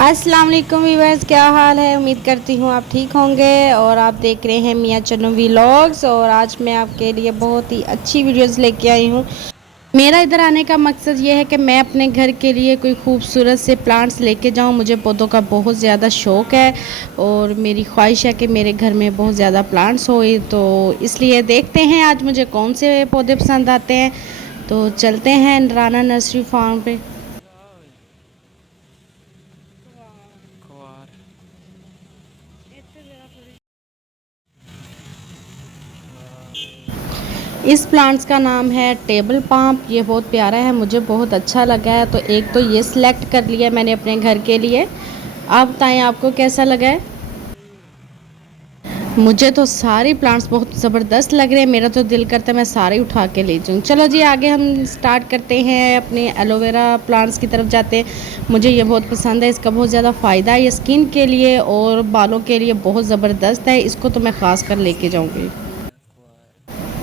अस्सलाम वालेकुम व्यूअर्स, क्या हाल है। उम्मीद करती हूँ आप ठीक होंगे और आप देख रहे हैं मियाँ चन्नू व्लॉग्स। और आज मैं आपके लिए बहुत ही अच्छी वीडियोस लेके आई हूँ। मेरा इधर आने का मकसद ये है कि मैं अपने घर के लिए कोई खूबसूरत से प्लांट्स लेके जाऊँ। मुझे पौधों का बहुत ज़्यादा शौक़ है और मेरी ख्वाहिश है कि मेरे घर में बहुत ज़्यादा प्लांट्स हो, तो इसलिए देखते हैं आज मुझे कौन से पौधे पसंद आते हैं। तो चलते हैं राना नर्सरी फार्म पे। इस प्लांट्स का नाम है टेबल पाम। ये बहुत प्यारा है, मुझे बहुत अच्छा लगा है, तो एक तो ये सिलेक्ट कर लिया मैंने अपने घर के लिए। आप बताएं आपको कैसा लगा है। मुझे तो सारे प्लांट्स बहुत ज़बरदस्त लग रहे हैं। मेरा तो दिल करता है मैं सारे उठा के ले जाऊँ। चलो जी आगे हम स्टार्ट करते हैं, अपने एलोवेरा प्लांट्स की तरफ जाते हैं। मुझे ये बहुत पसंद है, इसका बहुत ज़्यादा फ़ायदा है। ये स्किन के लिए और बालों के लिए बहुत ज़बरदस्त है, इसको तो मैं ख़ास कर लेके जाऊँगी।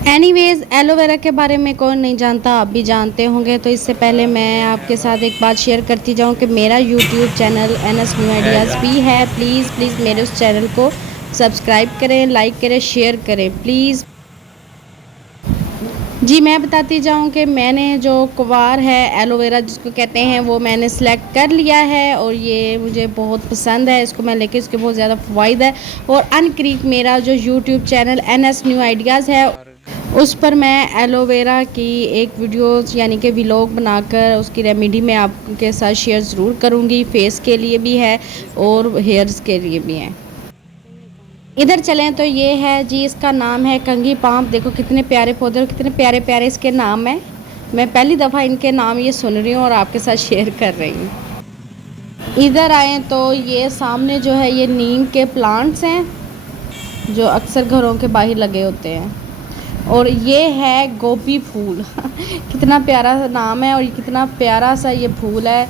एनीवेज़ एलोवेरा के बारे में कौन नहीं जानता, आप भी जानते होंगे। तो इससे पहले मैं आपके साथ एक बात शेयर करती जाऊं कि मेरा YouTube channel NS new ideas भी है। प्लीज़ प्लीज़ मेरे उस चैनल को सब्सक्राइब करें, लाइक करें, शेयर करें प्लीज़। जी मैं बताती जाऊं कि मैंने जो कुवार है एलोवेरा जिसको कहते हैं वो मैंने सेलेक्ट कर लिया है और ये मुझे बहुत पसंद है। इसको मैं लेके इसके बहुत ज़्यादा फ़ायदा है। और अनक्रीक मेरा जो YouTube channel NS new ideas है उस पर मैं एलोवेरा की एक वीडियोस यानी कि व्लॉग बनाकर उसकी रेमेडी मैं आपके साथ शेयर ज़रूर करूँगी। फेस के लिए भी है और हेयर्स के लिए भी है। इधर चलें तो ये है जी, इसका नाम है कंघी पाम। देखो कितने प्यारे पौधे और कितने प्यारे प्यारे इसके नाम हैं। मैं पहली दफ़ा इनके नाम ये सुन रही हूँ और आपके साथ शेयर कर रही हूँ। इधर आएँ तो ये सामने जो है ये नीम के प्लांट्स हैं जो अक्सर घरों के बाहर लगे होते हैं। और ये है गोभी फूल कितना प्यारा नाम है और कितना प्यारा सा ये फूल है।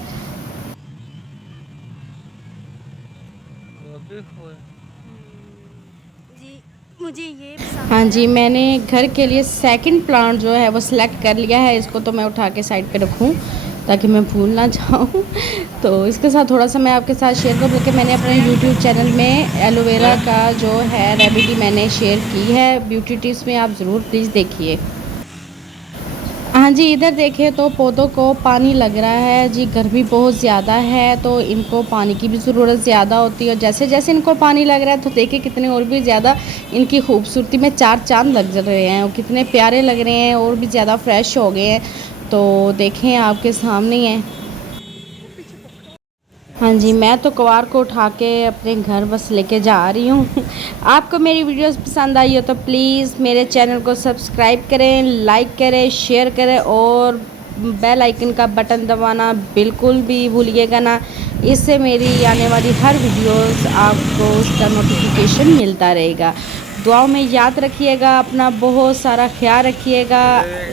गोभी फूल जी, मुझे ये पसंद हाँ आया। जी, मैंने घर के लिए सेकंड प्लांट जो है वो सिलेक्ट कर लिया है। इसको तो मैं उठा के साइड पे रखूँ ताकि मैं भूल ना जाऊँ तो इसके साथ थोड़ा सा मैं आपके साथ शेयर करूँ बल्कि मैंने अपने यूट्यूब चैनल में एलोवेरा का जो है रेमेडी मैंने शेयर की है ब्यूटी टिप्स में, आप ज़रूर प्लीज़ देखिए। हाँ जी, इधर देखें तो पौधों को पानी लग रहा है जी। गर्मी बहुत ज़्यादा है तो इनको पानी की भी ज़रूरत ज़्यादा होती है और जैसे जैसे इनको पानी लग रहा है तो देखिए कितने और भी ज़्यादा इनकी खूबसूरती में चार चांद लग रहे हैं और कितने प्यारे लग रहे हैं और भी ज़्यादा फ्रेश हो गए हैं। तो देखें आपके सामने ही हैं। हाँ जी, मैं तो कवार को उठा के अपने घर बस लेके जा रही हूँ आपको मेरी वीडियोस पसंद आई हो तो प्लीज़ मेरे चैनल को सब्सक्राइब करें, लाइक करें, शेयर करें और बेल आइकन का बटन दबाना बिल्कुल भी भूलिएगा ना। इससे मेरी आने वाली हर वीडियोस आपको उसका नोटिफिकेशन मिलता रहेगा। दुआओं में याद रखिएगा, अपना बहुत सारा ख्याल रखिएगा।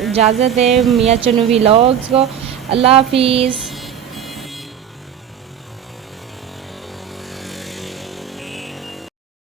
इजाज़त है मियाँ चन्नू व्लॉग्स को। अल्लाह हाफिज़।